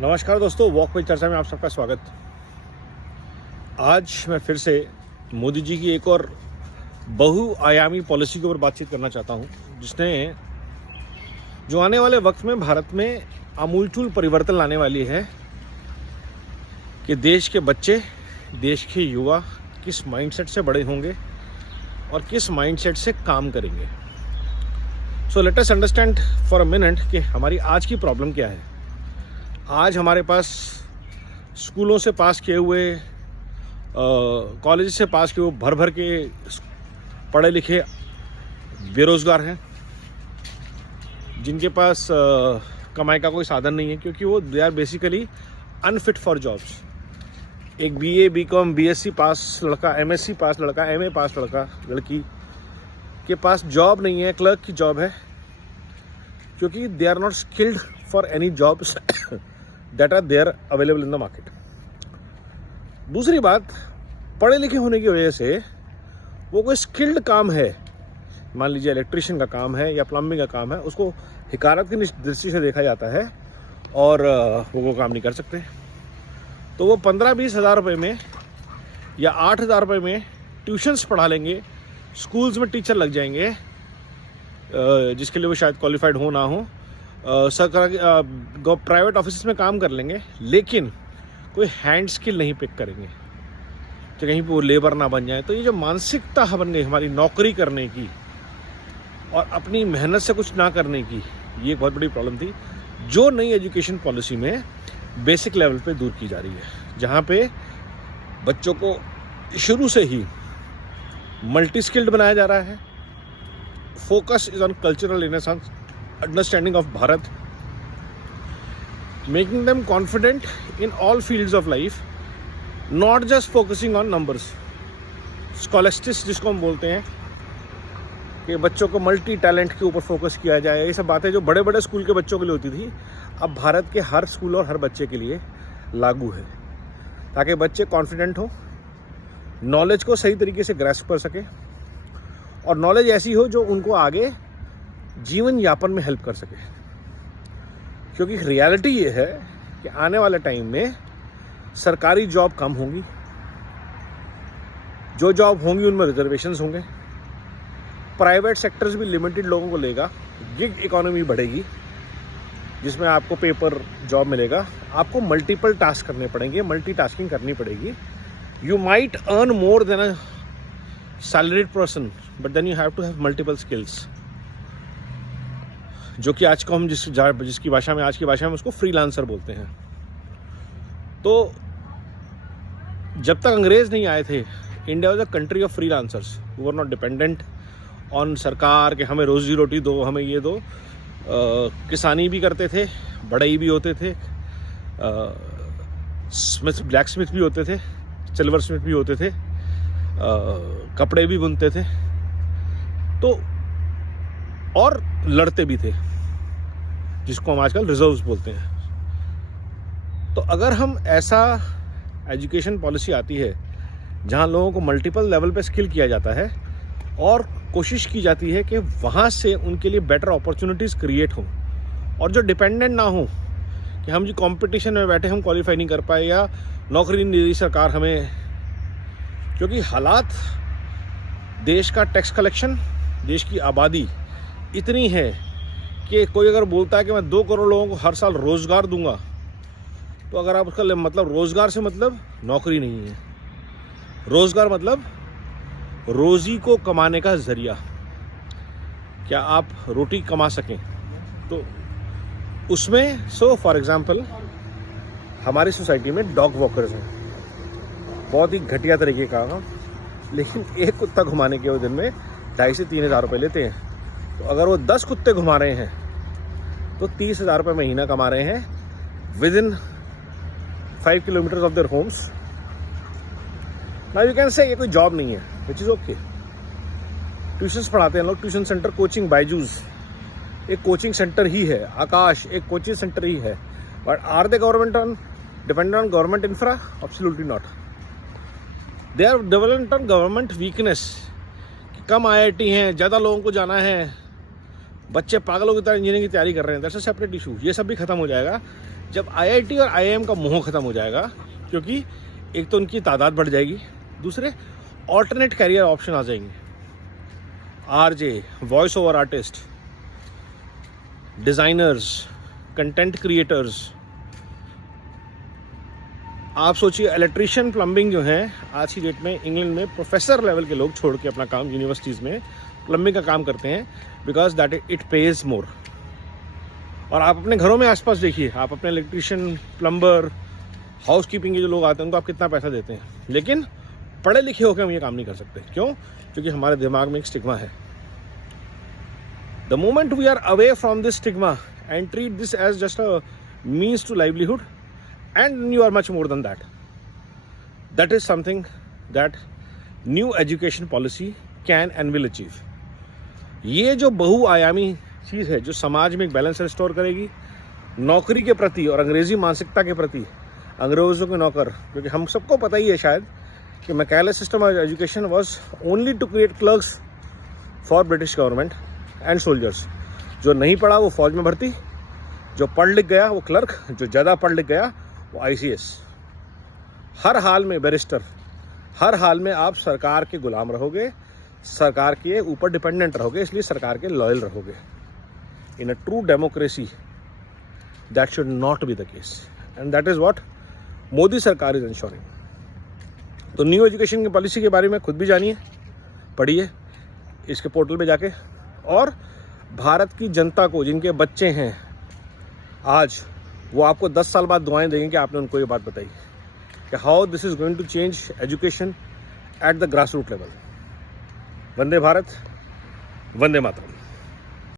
नमस्कार दोस्तों, वॉक पे चर्चा में आप सबका स्वागत। आज मैं फिर से मोदी जी की एक और बहुआयामी पॉलिसी के ऊपर बातचीत करना चाहता हूं, जिसने जो आने वाले वक्त में भारत में आमूलचूल परिवर्तन लाने वाली है कि देश के बच्चे, देश के युवा किस माइंडसेट से बड़े होंगे और किस माइंडसेट से काम करेंगे। So let us understand for a minute कि हमारी आज की प्रॉब्लम क्या है। आज हमारे पास स्कूलों से पास किए हुए, कॉलेज से पास किए हुए भर भर के पढ़े लिखे बेरोज़गार हैं, जिनके पास कमाई का कोई साधन नहीं है, क्योंकि वो they are basically unfit for jobs. एक बीए, बीकॉम, बीएससी पास लड़का, एमएससी पास लड़का, एमए पास लड़का, लड़की के पास जॉब नहीं है, क्लर्क की जॉब है, क्योंकि they are not skilled for any jobs that are there available in the market। दूसरी बात, पढ़े लिखे होने की वजह से वो कोई स्किल्ड काम है, मान लीजिए इलेक्ट्रिशियन का काम है या प्लम्बिंग का काम है, उसको हिकारत की दृष्टि से देखा जाता है और वो काम नहीं कर सकते। तो वो 15-20 हज़ार रुपये में या 8 हज़ार रुपये में ट्यूशन्स पढ़ा लेंगे, स्कूल्स में टीचर लग जाएंगे, जिसके लिए वो शायद क्वालिफाइड हो ना हो, सरकार प्राइवेट ऑफिस में काम कर लेंगे, लेकिन कोई हैंड स्किल नहीं पिक करेंगे कि कहीं पे वो लेबर ना बन जाए। तो ये जो मानसिकता बन गई हमारी नौकरी करने की और अपनी मेहनत से कुछ ना करने की, ये एक बहुत बड़ी प्रॉब्लम थी, जो नई एजुकेशन पॉलिसी में बेसिक लेवल पे दूर की जा रही है, जहाँ पे बच्चों को शुरू से ही मल्टी स्किल्ड बनाया जा रहा है। Focus is on cultural इनसेंस, understanding of Bharat, making them confident in all fields of life, not just focusing on numbers। Scholastics जिसको हम बोलते हैं कि बच्चों को मल्टी टैलेंट के ऊपर फोकस किया जाए, ये सब बातें जो बड़े बड़े स्कूल के बच्चों के लिए होती थी, अब भारत के हर स्कूल और हर बच्चे के लिए लागू है, ताकि बच्चे कॉन्फिडेंट हो, नॉलेज को सही तरीके से ग्रैस्प कर सके और नॉलेज ऐसी हो जो उनको आगे जीवन यापन में हेल्प कर सके। क्योंकि रियलिटी ये है कि आने वाले टाइम में सरकारी जॉब कम होंगी, जो जॉब होंगी उनमें रिजर्वेशंस होंगे, प्राइवेट सेक्टर्स भी लिमिटेड लोगों को लेगा, गिग इकोनॉमी बढ़ेगी, जिसमें आपको पेपर जॉब मिलेगा, आपको मल्टीपल टास्क करने पड़ेंगे, मल्टीटास्किंग करनी पड़ेगी। You might earn more than a salaried person, but then you have to have multiple skills, जो कि आज को हम जिसकी भाषा में, आज की भाषा में उसको फ्रीलांसर बोलते हैं। तो जब तक अंग्रेज नहीं आए थे, India was a country of freelancers who were not dependent on सरकार कि हमें रोजी रोटी दो, हमें ये दो। किसानी भी करते थे, बढ़ई भी होते थे, स्मिथ, ब्लैक स्मिथ भी होते थे, सिल्वर स्मिथ भी होते थे, कपड़े भी बुनते थे, तो और लड़ते भी थे, जिसको हम आजकल रिजर्व्स बोलते हैं। तो अगर हम ऐसा एजुकेशन पॉलिसी आती है जहां लोगों को मल्टीपल लेवल पे स्किल किया जाता है और कोशिश की जाती है कि वहां से उनके लिए बेटर अपॉर्चुनिटीज़ क्रिएट हों और जो डिपेंडेंट ना हो कि हम जी कंपटीशन में बैठे हम क्वालिफाई नहीं कर पाए या नौकरी नहीं दे रही सरकार हमें, क्योंकि हालात, देश का टैक्स कलेक्शन, देश की आबादी इतनी है कि कोई अगर बोलता है कि मैं 2 करोड़ लोगों को हर साल रोज़गार दूंगा, तो अगर आप उसका मतलब, रोज़गार से मतलब नौकरी नहीं है, रोज़गार मतलब रोज़ी को कमाने का ज़रिया, क्या आप रोटी कमा सकें। तो उसमें फॉर एग्ज़ाम्पल हमारी सोसाइटी में डॉग वॉकर्स हैं, बहुत ही घटिया तरीके का काम, लेकिन एक कुत्ता घुमाने के वो दिन में 2,500 से 3,000 रुपये लेते हैं। तो अगर वो 10 कुत्ते घुमा रहे हैं तो 30,000 रुपये महीना कमा रहे हैं with in 5 kilometres of their homes. Now you can say ये कोई जॉब नहीं है, विच इज़ ओके। ट्यूशन्स पढ़ाते हैं लोग, ट्यूशन सेंटर, कोचिंग, बायजूस एक कोचिंग सेंटर ही है, आकाश एक कोचिंग सेंटर ही है, but are they government on dependent on government infra? Absolutely not. They are developed on government weakness, कम आईआईटी हैं, ज़्यादा लोगों को जाना है, बच्चे पागलों की तरह इंजीनियरिंग की तैयारी कर रहे हैं, दैट्स अ सेपरेट इशू। ये सब भी खत्म हो जाएगा जब IIT और IIM का मोह ख़त्म हो जाएगा, क्योंकि एक तो उनकी तादाद बढ़ जाएगी, दूसरे ऑल्टरनेट कैरियर ऑप्शन आ जाएंगे। RJ, voice over artist, designers, content creators. आप सोचिए इलेक्ट्रीशियन, प्लम्बिंग जो है आज की डेट में इंग्लैंड में प्रोफेसर लेवल के लोग छोड़ के अपना काम यूनिवर्सिटीज़ में प्लम्बिंग का काम करते हैं, बिकॉज दैट इट पेज मोर। और आप अपने घरों में आसपास देखिए, आप अपने इलेक्ट्रीशियन, प्लम्बर, हाउस कीपिंग के जो लोग आते हैं उनको आप कितना पैसा देते हैं, लेकिन पढ़े लिखे होकर हम ये काम नहीं कर सकते। क्यों? क्योंकि हमारे दिमाग में एक स्टिग्मा है। The moment we are away from this stigma and treat this as just a means to livelihood, and you are much more than that. That is something that new education policy can and will achieve. ये जो बहुआयामी चीज़ है जो समाज में एक balance restore करेगी, नौकरी के प्रति और अंग्रेजी मानसिकता के प्रति, अंग्रेज़ों के नौकर, क्योंकि हम सबको पता ही है शायद कि Macaulay system of education was only to create clerks for British government and soldiers. जो नहीं पढ़ा वो फौज में भर्ती, जो पढ़ लिख गया वो क्लर्क, जो ज़्यादा पढ़ लिख गया वो ICS। हर हाल में बैरिस्टर, हर हाल में आप सरकार के गुलाम रहोगे, सरकार के ऊपर डिपेंडेंट रहोगे, इसलिए सरकार के लॉयल रहोगे। In a true democracy that should not be the case, and that is what Modi sarkar is ensuring. तो न्यू एजुकेशन की पॉलिसी के बारे में खुद भी जानिए, पढ़िए इसके पोर्टल पे जाके, और भारत की जनता को जिनके बच्चे हैं आज, वो आपको 10 साल बाद दुआएं देंगे कि आपने उनको ये बात बताई कि how this is going to change education at the grass root level. वंदे भारत, वंदे मातरम।